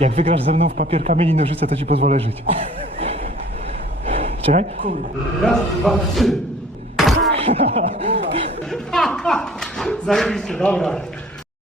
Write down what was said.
Jak wygrasz ze mną w papier, kamień i nożyce, to ci pozwolę żyć. Czekaj. Kurde. Raz, dwa, trzy. Zajebiście, dobra.